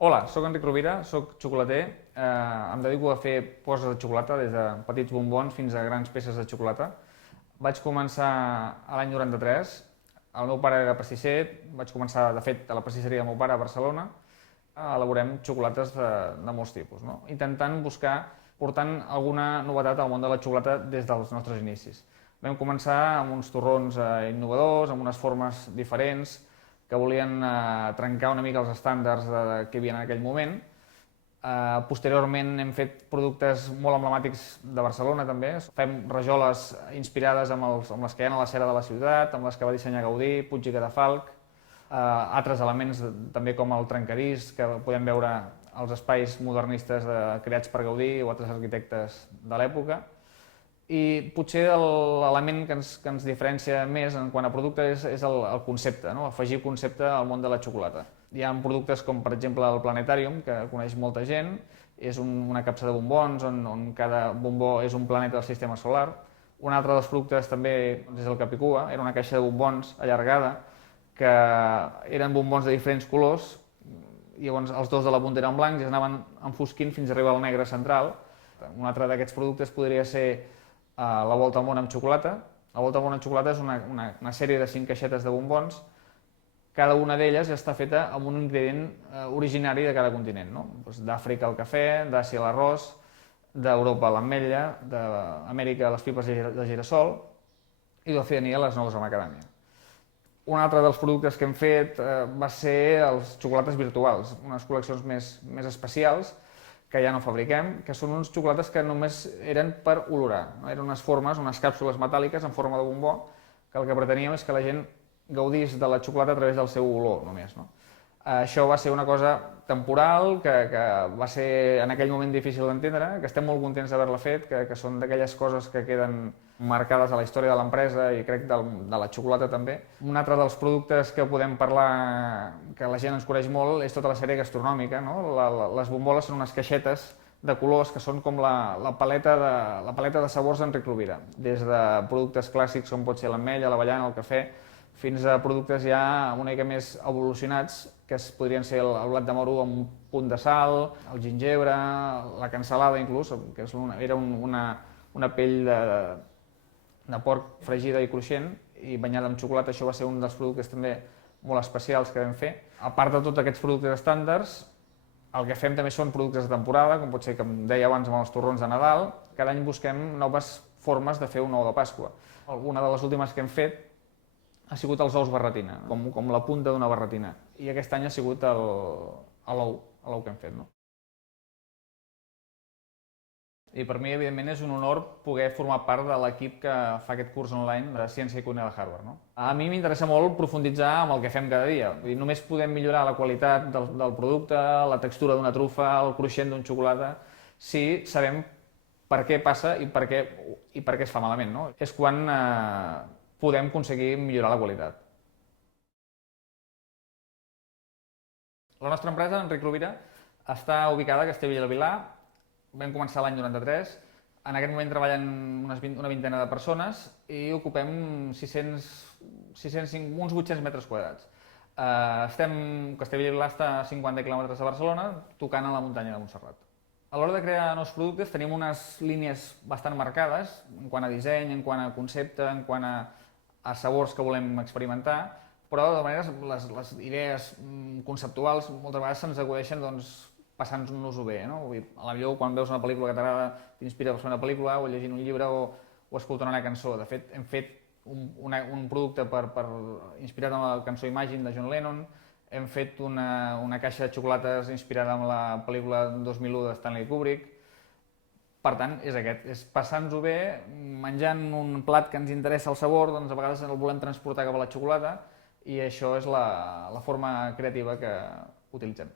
Hola, sóc Enric Rovira, sóc xocolater. Em dedico a fer poses de xocolata, des de petits bombons fins a grans peces de xocolata. Vaig començar a l'any 93. El meu pare era pastisser, vaig començar, de fet, a la pastisseria del meu pare a Barcelona. Elaborem xocolates de molts tipus, no? Intentant buscar, portant alguna novetat al món de la xocolata des dels nostres inicis. Vam començar amb uns torrons innovadors, amb unes formes diferents, que volien trencar una mica els estàndards que hi havia en aquell moment. Posteriorment hem fet productes molt emblemàtics de Barcelona també. Fem rajoles inspirades amb les que hi ha a la cera de la ciutat, amb les que va dissenyar Gaudí, Puig i Cadafalch, altres elements també com el trencadís que podem veure als espais modernistes creats per Gaudí o altres arquitectes de l'època. I potser l'element que ens diferencia més en quant a producte és el concepte, no? Afegir concepte al món de la xocolata. Hi ha productes com, per exemple, el Planetarium, que coneix molta gent, és una capsa de bombons on cada bombó és un planeta del sistema solar. Un altre dels productes també és el Capicua, era una caixa de bombons allargada, que eren bombons de diferents colors, i llavors els dos de la punta eren blancs i es anaven enfosquint fins a arribar al negre central. Un altre d'aquests productes podria ser la Volta al món amb xocolata. La Volta al món amb xocolata és una sèrie de 5 caixetes de bombons. Cada una d'elles està feta amb un ingredient originari de cada continent, no? D'Àfrica el cafè, d'Àsia l'arròs, d'Europa l'ametlla, d'Amèrica les pipes de girassol i d'Oceania les nous de macadàmia. Un altre dels productes que hem fet va ser els xocolates virtuals, unes col·leccions més especials que ja no fabriquem, que són uns xocolates que només eren per olorar. Eren unes formes, unes càpsules metàl·liques en forma de bombó, que el que preteníem és que la gent gaudís de la xocolata a través del seu olor només, no? Això va ser una cosa temporal, que va ser en aquell moment difícil d'entendre, que estem molt contents d'haver-la fet, que són d'aquelles coses que queden marcades a la història de l'empresa i crec de la xocolata també. Un altre dels productes que podem parlar, que la gent ens coneix molt, és tota la sèrie gastronòmica, no? Les bomboles són unes caixetes de colors que són com la paleta de sabors d'Enric Rovira, des de productes clàssics com pot ser l'ametlla, l'avellana, el cafè, fins a productes ja una mica més evolucionats, que podrien ser el blat de moro amb un punt de sal, el gingebre, la cansalada inclús, que era una pell de porc fregida i cruixent i banyada amb xocolata. Això va ser un dels productes també molt especials que vam fer. A part de tots aquests productes estàndards, el que fem també són productes de temporada, com pot ser, com deia abans, amb els torrons de Nadal. Cada any busquem noves formes de fer un ou de Pasqua. Una de les últimes que hem fet ha sigut els ous barretina, com la punta d'una barretina. I aquest any ha sigut l'ou que hem fet, no? I per mi, evidentment, és un honor poder formar part de l'equip que fa aquest curs online de Ciència i Cuina de Harvard, no? A mi m'interessa molt profunditzar amb el que fem cada dia. Només podem millorar la qualitat del producte, la textura d'una trufa, el cruixent d'un xocolata, si sabem per què passa i per què es fa malament, no? És quan podem aconseguir millorar la qualitat. La nostra empresa, Enric Rovira, està ubicada a Castellbell i el Vilar. Vam començar l'any 93. En aquest moment treballen una vintena de persones i ocupem uns 800 metres quadrats. Castellbell i el Vilar està a 50 quilòmetres de Barcelona, tocant a la muntanya de Montserrat. A l'hora de crear nous productes tenim unes línies bastant marcades en quant a disseny, en quant a concepte, en quant a sabors que volem experimentar, però de totes maneres les idees conceptuals moltes vegades se'ns acudeixen passant-nos-ho bé, no? Potser quan veus una pel·lícula que t'agrada t'inspira per fer una pel·lícula, o llegint un llibre o escoltant una cançó. De fet, hem fet un producte inspirat en la cançó Imagine de John Lennon, hem fet una caixa de xocolates inspirada en la pel·lícula 2001 de Stanley Kubrick. Per tant, és aquest, és passar-nos-ho bé, menjant un plat que ens interessa el sabor, doncs a vegades el volem transportar cap a la xocolata i això és la forma creativa que utilitzem.